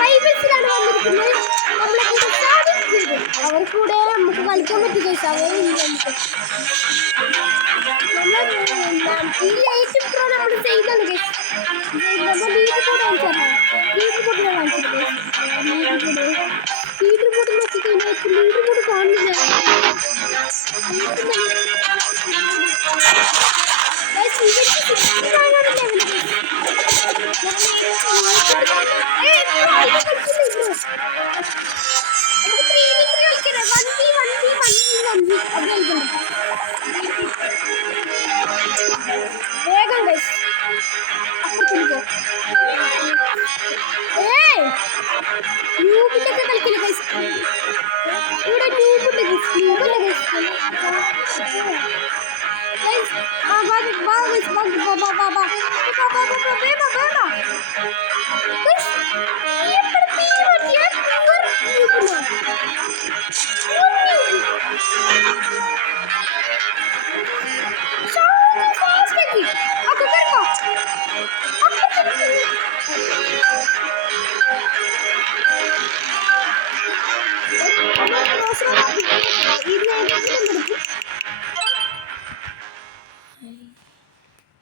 റൈവൽസിലാണ് വന്നിരിക്കുന്നത്. നമ്മളെ കൂടെ അവർ കൂടെ നമുക്ക് കളിക്കാൻ പറ്റും ഗൈസ്. ഈ ലൈറ്റ് പ്രോ നമ്മൾ ചെയ്യുന്നുണ്ട് ഗൈസ്. നമ്മൾ ലീഡ് കൂടെ ലീഡ് കൂടെ നോക്കിക്കഴിഞ്ഞാൽ ലീഡ് കൂടെ കാണുന്നില്ല. വേഗം ഗൈസ് ന്യൂബിലൊക്കെ കളിക്കില്ല ഗൈസ്. ഇവിടെ ന്യൂബുണ്ട് ഗൈസ്.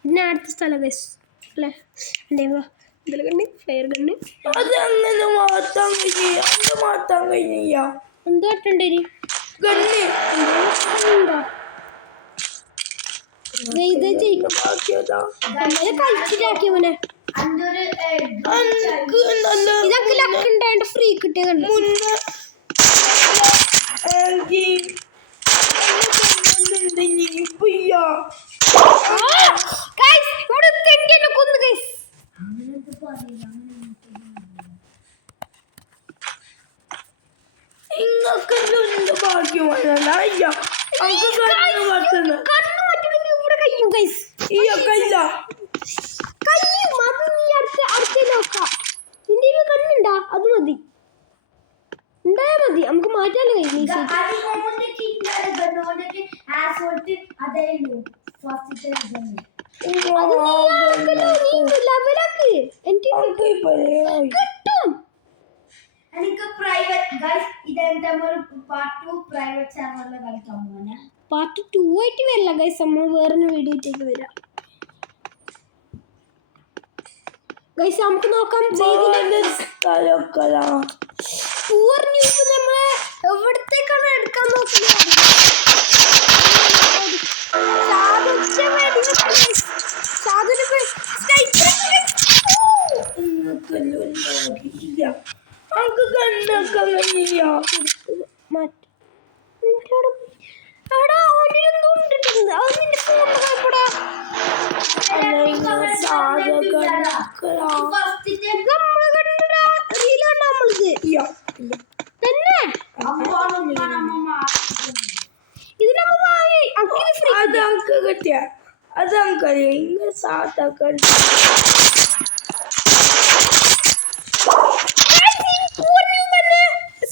പിന്നെ അടുത്ത സ്ഥലം ഗൈസ് അല്ലേ? ഇതിൽ കണ്ണ് ഫയർ ഗണ്ണ് അതങ്ങനെ മാറ്റാൻ കഴിയില്ല. എന്ത് കട്ടുണ്ട് ഗണ്ണ് കളിച്ചിട്ടാക്കിയ മോനെ. ഇതൊക്കെ ലക്കുണ്ടായിട്ട് ഫ്രീ കിട്ടിയ കണ്ടു. കണ്ണുണ്ടാ അത് മതി, ഉണ്ടായാ മതി, നമുക്ക് മാറ്റാലോ. പാർട്ട് 2 ആയിട്ട് വരില്ല ഗൈസ്. നമ്മൾ വേറൊരു വീഡിയോയിലേക്ക് വരാം ഗൈസ്. നമുക്ക് നോക്കാം നമ്മളെ എവിടത്തേക്കാണ് എടുക്കാൻ നോക്കുന്നത്.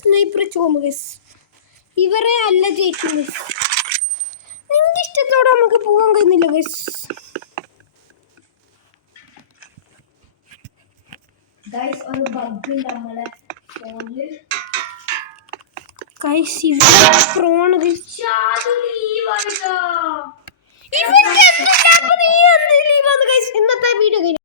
സ്നൈപ്പർ ചോമഗസ് ഇവരെ അല്ല ജയിക്കുന്നത്. നിന്റെ ഇഷ്ടത്തോടെ നമുക്ക് പോകാൻ കഴിയുന്നില്ല ഗൈസ്. ഒരു ബഗ് നമ്മളെ ഫോണിൽ ഗൈസ്. ഇവിടെ പ്രോണ് ഇന്നത്തെ വീഡിയോ